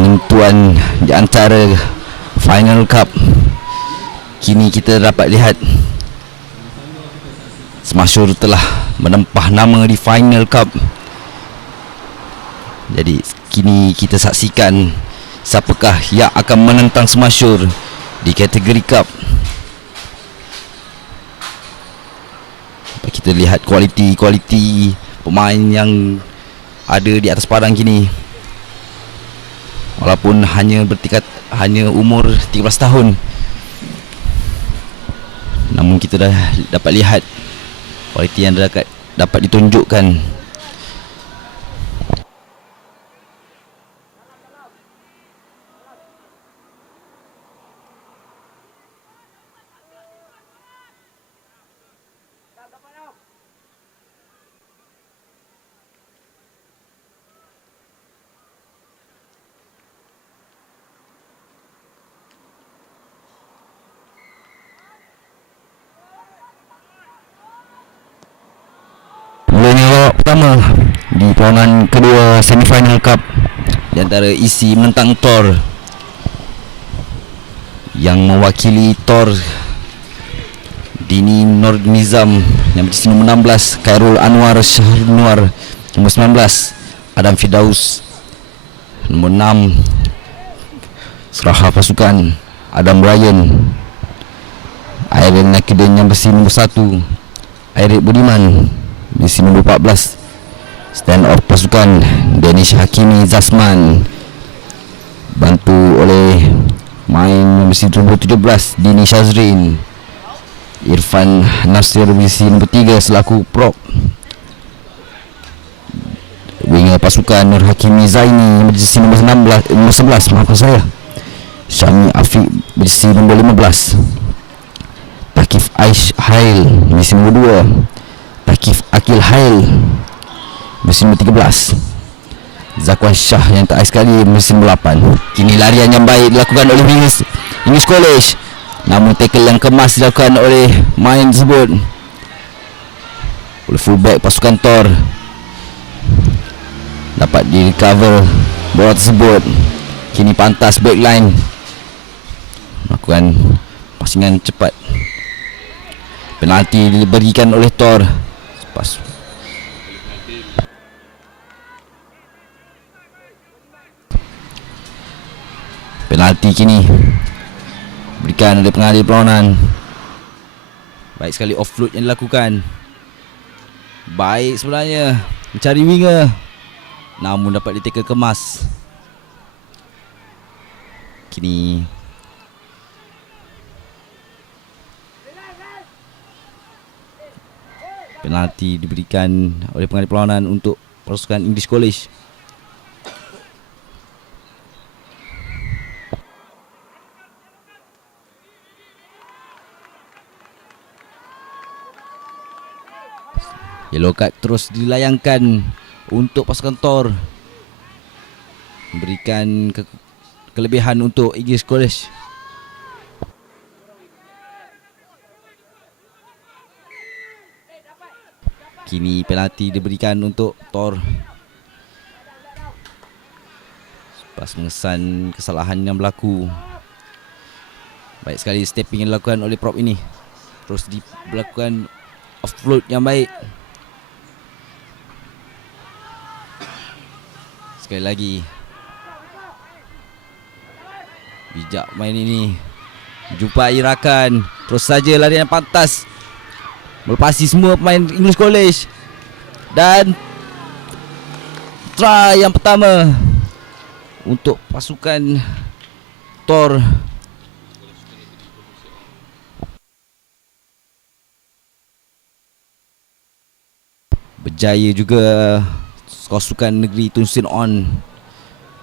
penentuan di antara Final Cup. Kini kita dapat lihat Smasyur telah menempah nama di Final Cup. Jadi kini kita saksikan siapakah yang akan menentang Smasyur di kategori Cup. Kita lihat kualiti pemain yang ada di atas padang kini. Walaupun hanya umur 13 tahun, namun kita dah dapat lihat kualiti yang dapat ditunjukkan. Babak pertama di perlawanan kedua semifinal Cup di antara isi menentang Tor. Yang mewakili Tor, Dini Nur Nizam yang berjesi nombor 16, Khairul Anwar Syahrunwar nombor 19, Adam Fidaus nombor 6, Seraha Pasukan Adam Ryan, Airin Nakiden yang berjesi nombor 1, Airit Budiman berjesi nombor 14, Stand Off Pasukan Danish Hakimi Zasman, bantu oleh main berjesi nombor 17 Dini Shazrin, Irfan Nasir berjesi nombor 3 selaku prop. Winger pasukan Nur Hakimi Zaini berjesi nombor 11, maafkan saya, Syami Afiq berjesi nombor 15, Takif Aish Hail berjesi nombor 2, Takif Akil Hail berjesi nombor 13, Zakwan Shah yang terakhir sekali berjesi nombor 8. Kini larian yang baik dilakukan oleh English College, namun tackle yang kemas dilakukan oleh main tersebut oleh fullback pasukan Tor. Dapat di-recover bola tersebut. Kini pantas backline melakukan pasingan cepat. Penalti diberikan oleh Tor. Penalti kini berikan oleh pengadil perlawanan. Baik sekali offload yang dilakukan. Baik sebenarnya mencari winger, namun dapat ditackle kemas. Kini penalti diberikan oleh pengadil perlawanan untuk pasukan English College. Yellow card terus dilayangkan untuk pasukan Tor, memberikan kelebihan untuk English College. Kini penalti diberikan untuk Tor. Pas mengesan kesalahan yang berlaku. Baik sekali stepping yang dilakukan oleh prop ini. Terus dilakukan offload yang baik. Sekali lagi bijak main ini, jumpai rakan, terus saja larian yang pantas melepasi semua pemain English College. Dan try yang pertama untuk pasukan Tor. Berjaya juga pasukan negeri Tun Sin On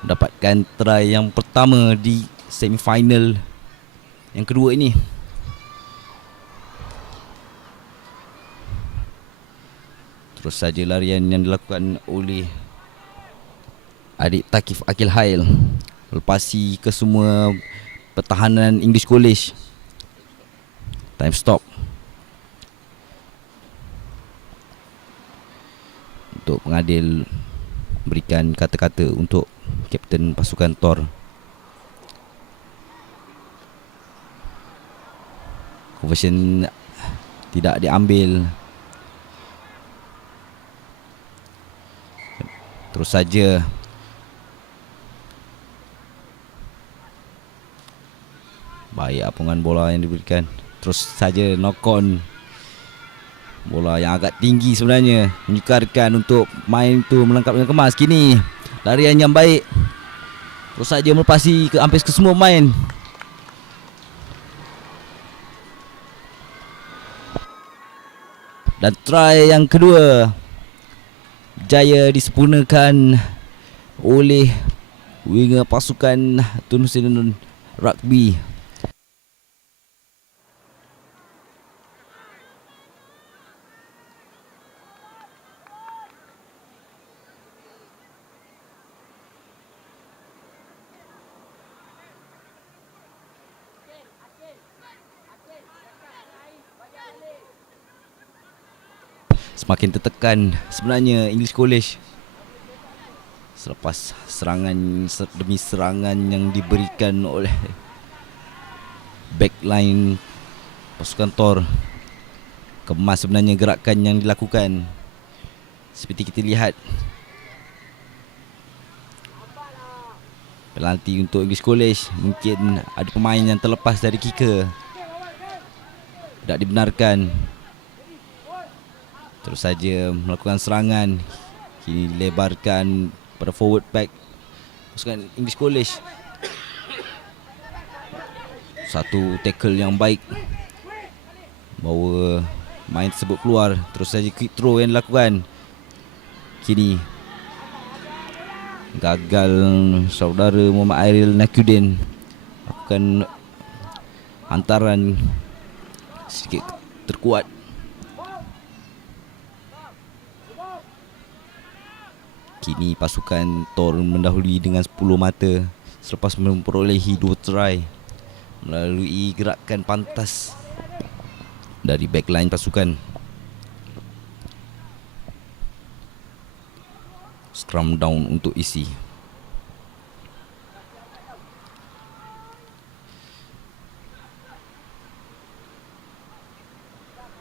mendapatkan try yang pertama di semifinal yang kedua ini. Terus saja larian yang dilakukan oleh adik Takif Akil Hail, melepasi ke semua pertahanan English College. Time stop untuk pengadil memberikan kata-kata untuk kapten pasukan Thor. Conversion tidak diambil. Terus saja baik apungan bola yang diberikan. Terus saja knock on. Bola yang agak tinggi sebenarnya, menyukarkan untuk main tu melengkap dengan kemas. Kini larian yang baik. Terus saja melepasi ke hampir ke semua pemain. Dan try yang kedua jaya disempurnakan oleh winger pasukan Tun Hussein Rugby. Semakin tertekan sebenarnya English College selepas serangan demi serangan yang diberikan oleh backline pasukan Thor. Kemas sebenarnya gerakan yang dilakukan. Seperti kita lihat, penalti untuk English College. Mungkin ada pemain yang terlepas dari kicker, tidak dibenarkan. Terus saja melakukan serangan. Kini dilebarkan pada forward back pasukan English College. Satu tackle yang baik bawa main tersebut keluar. Terus saja quick throw yang dilakukan. Kini gagal saudara Muhammad Airil Nakudin lakukan hantaran sedikit terkuat. Kini pasukan Thor mendahului dengan 10 mata selepas memperolehi 2 try melalui gerakan pantas dari backline pasukan. Scrum down untuk isi.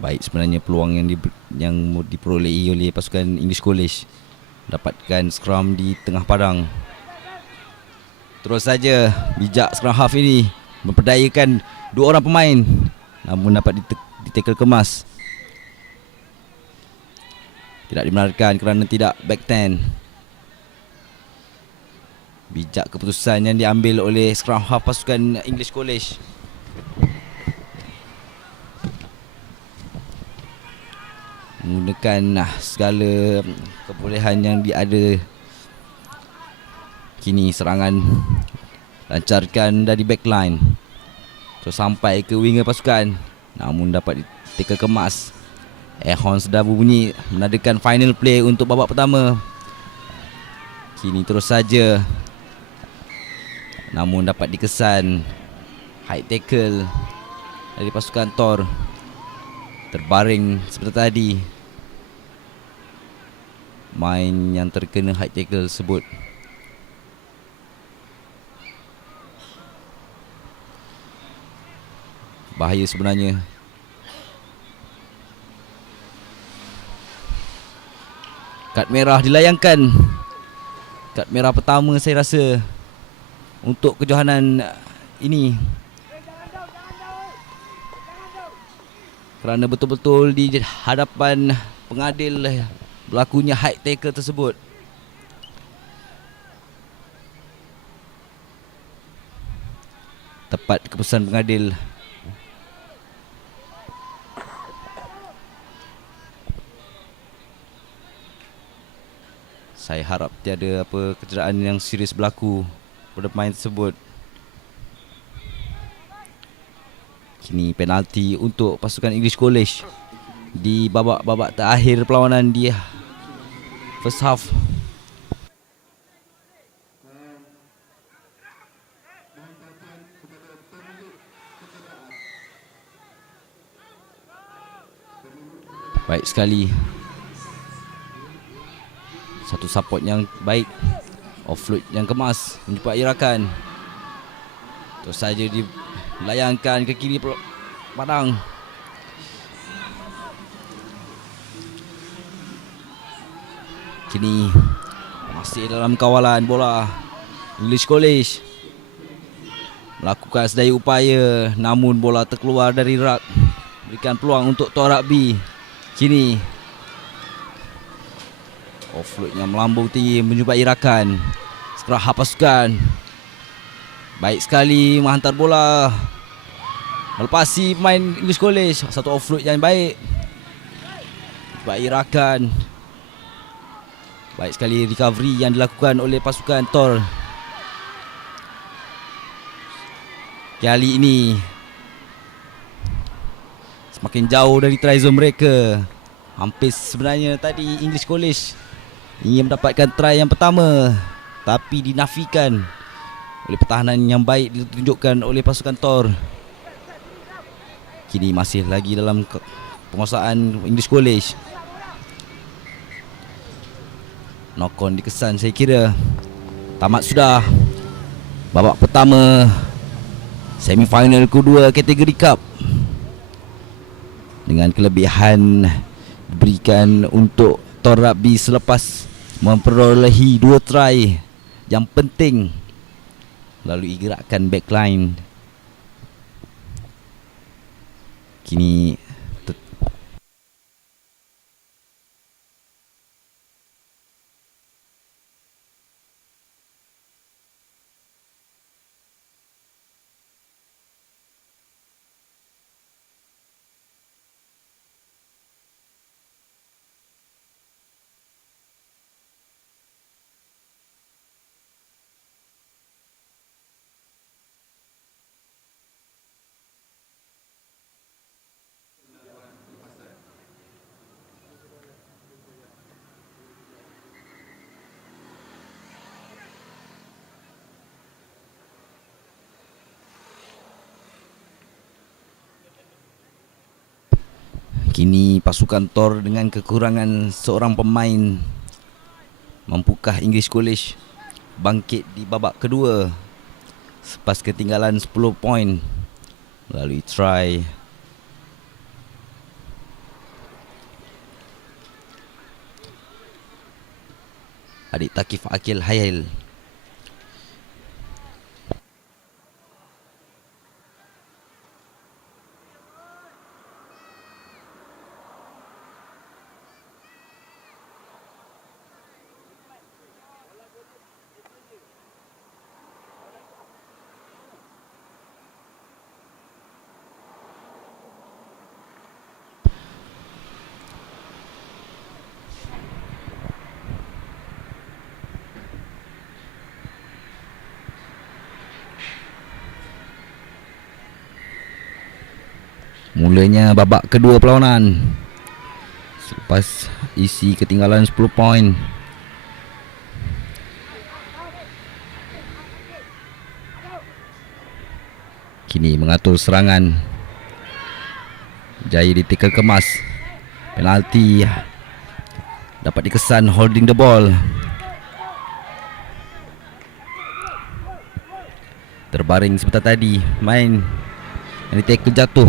Baik sebenarnya peluang yang diperolehi oleh pasukan English College. Dapatkan scrum di tengah padang. Terus saja bijak scrum half ini memperdayakan 2 orang pemain, namun dapat ditackle kemas. Tidak dibenarkan kerana tidak back 10. Bijak keputusan yang diambil oleh scrum half pasukan English College. Menggunakan segala kebolehan yang diada. Kini serangan lancarkan dari backline. Terus sampai ke winger pasukan, namun dapat ditackle kemas. Air horn sudah berbunyi menandakan final play untuk babak pertama. Kini terus saja, namun dapat dikesan high tackle dari pasukan Thor. Terbaring seperti tadi. Main yang terkena high tackle tersebut. Bahaya sebenarnya. Kad merah dilayangkan. Kad merah pertama saya rasa untuk kejohanan ini. Kerana betul-betul di hadapan pengadil berlakunya high tackle tersebut. Tepat keputusan pengadil. Saya harap tiada apa kecederaan yang serius berlaku pada pemain tersebut. Kini penalti untuk pasukan English College di babak-babak terakhir perlawanan dia first half. Baik sekali. Satu support yang baik. Offload yang kemas menjumpai Rakan. Terus saja dilayangkan ke kiri padang. Kini masih dalam kawalan bola English College melakukan sedaya upaya, namun bola terkeluar dari rak, berikan peluang untuk Tor Rugby. Kini offload yang melambung tinggi menjumpai Rakan. Serah pasukan baik sekali menghantar bola, melepasi pemain English College. Satu offload yang baik menjumpai Rakan. Baik sekali recovery yang dilakukan oleh pasukan Tor. Kali ini semakin jauh dari try zone mereka. Hampir sebenarnya tadi English College ingin mendapatkan try yang pertama, tapi dinafikan oleh pertahanan yang baik ditunjukkan oleh pasukan Tor. Kini masih lagi dalam penguasaan English College. Knock on dikesan, saya kira tamat sudah babak pertama semifinal kedua kategori cup, dengan kelebihan diberikan untuk Tor Rugby selepas memperolehi 2 try yang penting melalui gerakan backline. Kini pasukan Tor dengan kekurangan seorang pemain mampukah English College bangkit di babak kedua selepas ketinggalan 10 poin melalui try adik Takif Akil Hayal. Mulanya babak kedua perlawanan selepas isi ketinggalan 10 poin. Kini mengatur serangan, jaya ditekan kemas. Penalti dapat dikesan holding the ball. Terbaring sebentar tadi main yang ditekan jatuh.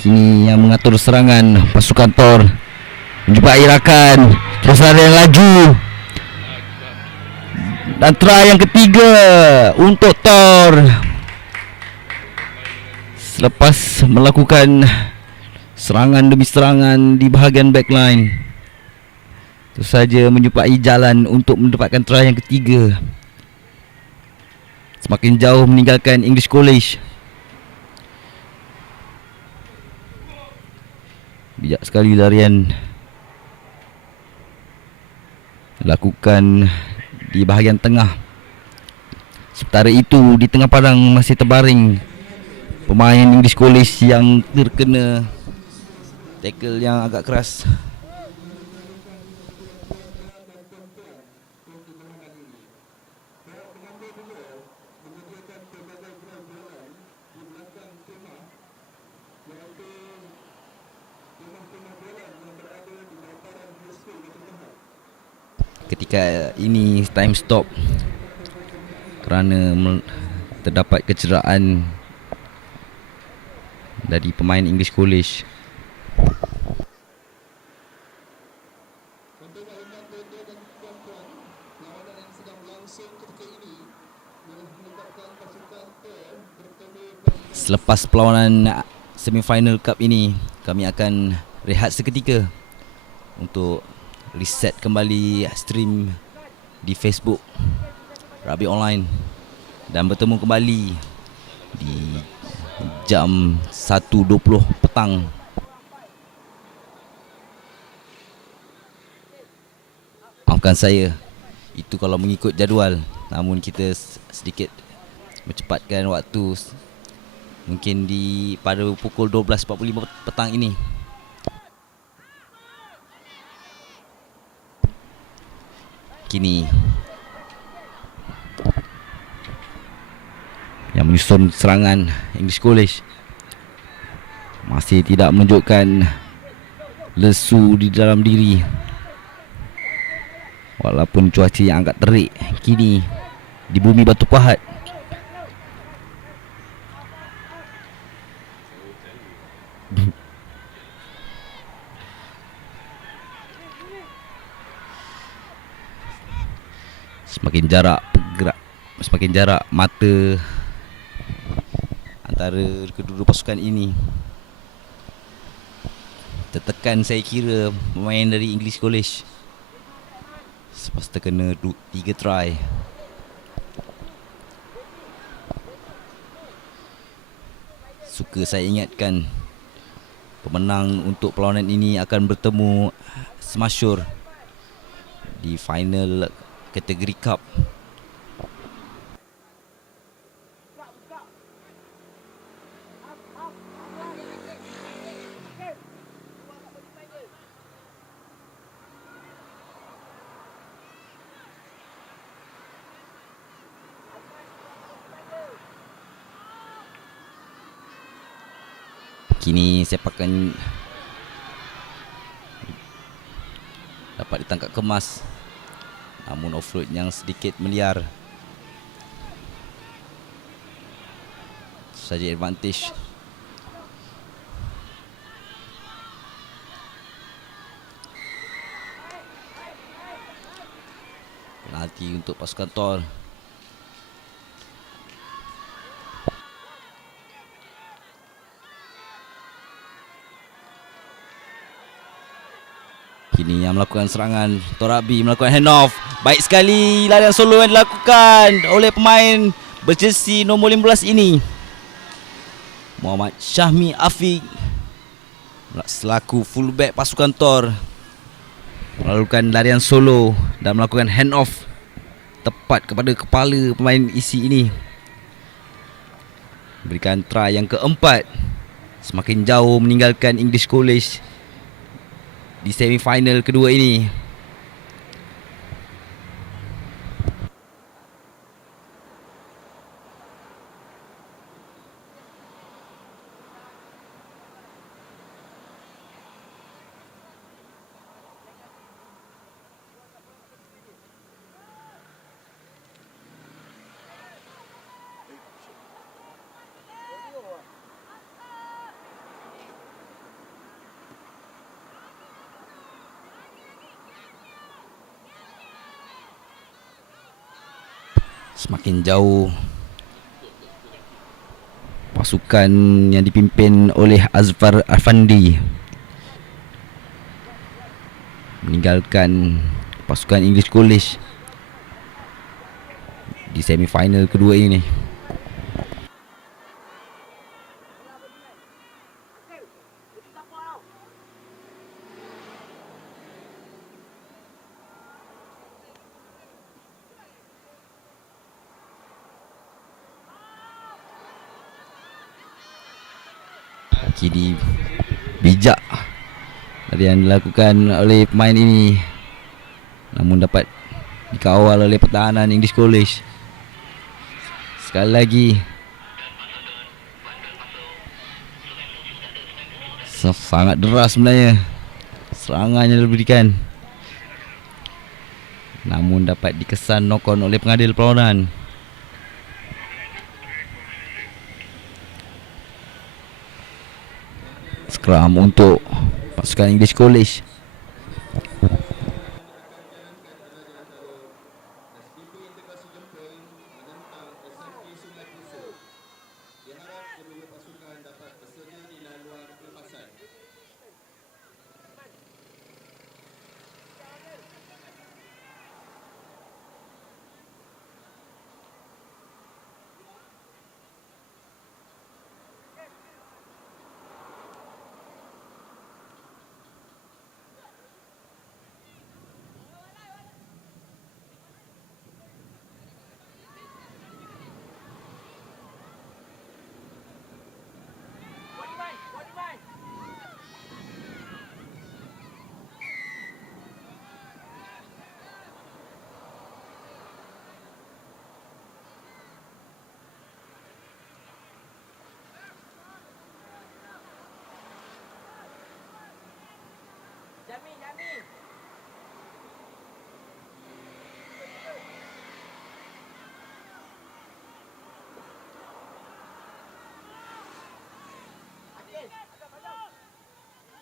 Kini yang mengatur serangan pasukan Tor menjumpai Rakan. Terus ada yang laju dan try yang ketiga untuk Tor selepas melakukan serangan demi serangan di bahagian backline. Terus saja menjumpai jalan untuk mendapatkan try yang ketiga. Semakin jauh meninggalkan English College. Bijak sekali larian lakukan di bahagian tengah. Sementara itu di tengah padang masih terbaring pemain English College yang terkena tackle yang agak keras. ketika ini time stop kerana terdapat kecederaan dari pemain English College. Selepas perlawanan semifinal cup ini, kami akan rehat seketika untuk reset kembali stream di Facebook Rugby Online dan bertemu kembali di jam 1.20 petang. Maafkan saya, itu kalau mengikut jadual, namun kita sedikit mencepatkan waktu, mungkin pada pukul 12.45 petang ini. Kini yang menyusun serangan English College masih tidak menunjukkan lesu di dalam diri, walaupun cuaca yang agak terik kini di bumi Batu Pahat. Semakin jarak mata antara kedua pasukan ini tertekan. Saya kira pemain dari English College selepas terkena 3 try. Suka saya ingatkan, pemenang untuk perlawanan ini akan bertemu semasyur di final kategori cup. Kini sepakan dapat ditangkap kemas, namun offload yang sedikit meliar saja advantage. Penalti untuk pasukan Tor. Kini yang melakukan serangan, Torabi melakukan handoff. Baik sekali larian solo yang dilakukan oleh pemain berjersey nombor 15 ini, Muhammad Syahmi Afiq, selaku fullback pasukan Tor, melakukan larian solo dan melakukan handoff tepat kepada kepala pemain isi ini, berikan try yang keempat, semakin jauh meninggalkan English College di semifinal kedua ini. Semakin jauh pasukan yang dipimpin oleh Azfar Afandi meninggalkan pasukan English College di semifinal kedua ini. Kini bijak yang dilakukan oleh pemain ini, namun dapat dikawal oleh pertahanan English College. Sekali lagi sangat deras sebenarnya serangan yang diberikan. namun dapat dikesan knock on oleh pengadil perlawanan. Scrum untuk pasukan English College.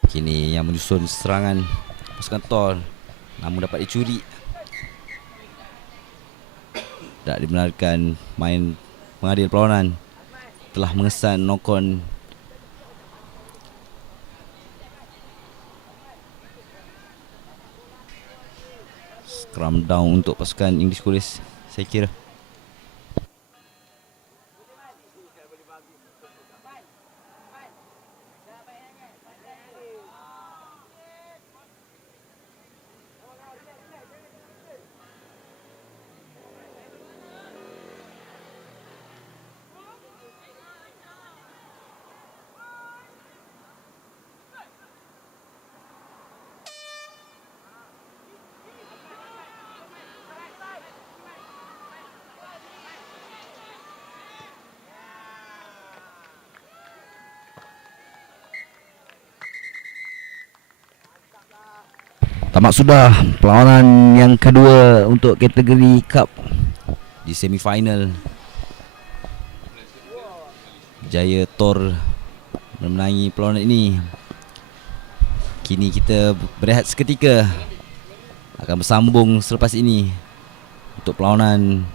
Kini yang menyusun serangan pasukan Tor, namun dapat dicuri. Tak dibenarkan. Main pengadil perlawanan telah mengesan knock on. Scrum down untuk pasukan English College, saya kira. Tamat sudah perlawanan yang kedua untuk kategori Cup di semifinal. Jaya Tor memenangi perlawanan ini. Kini kita berehat seketika, akan bersambung selepas ini untuk perlawanan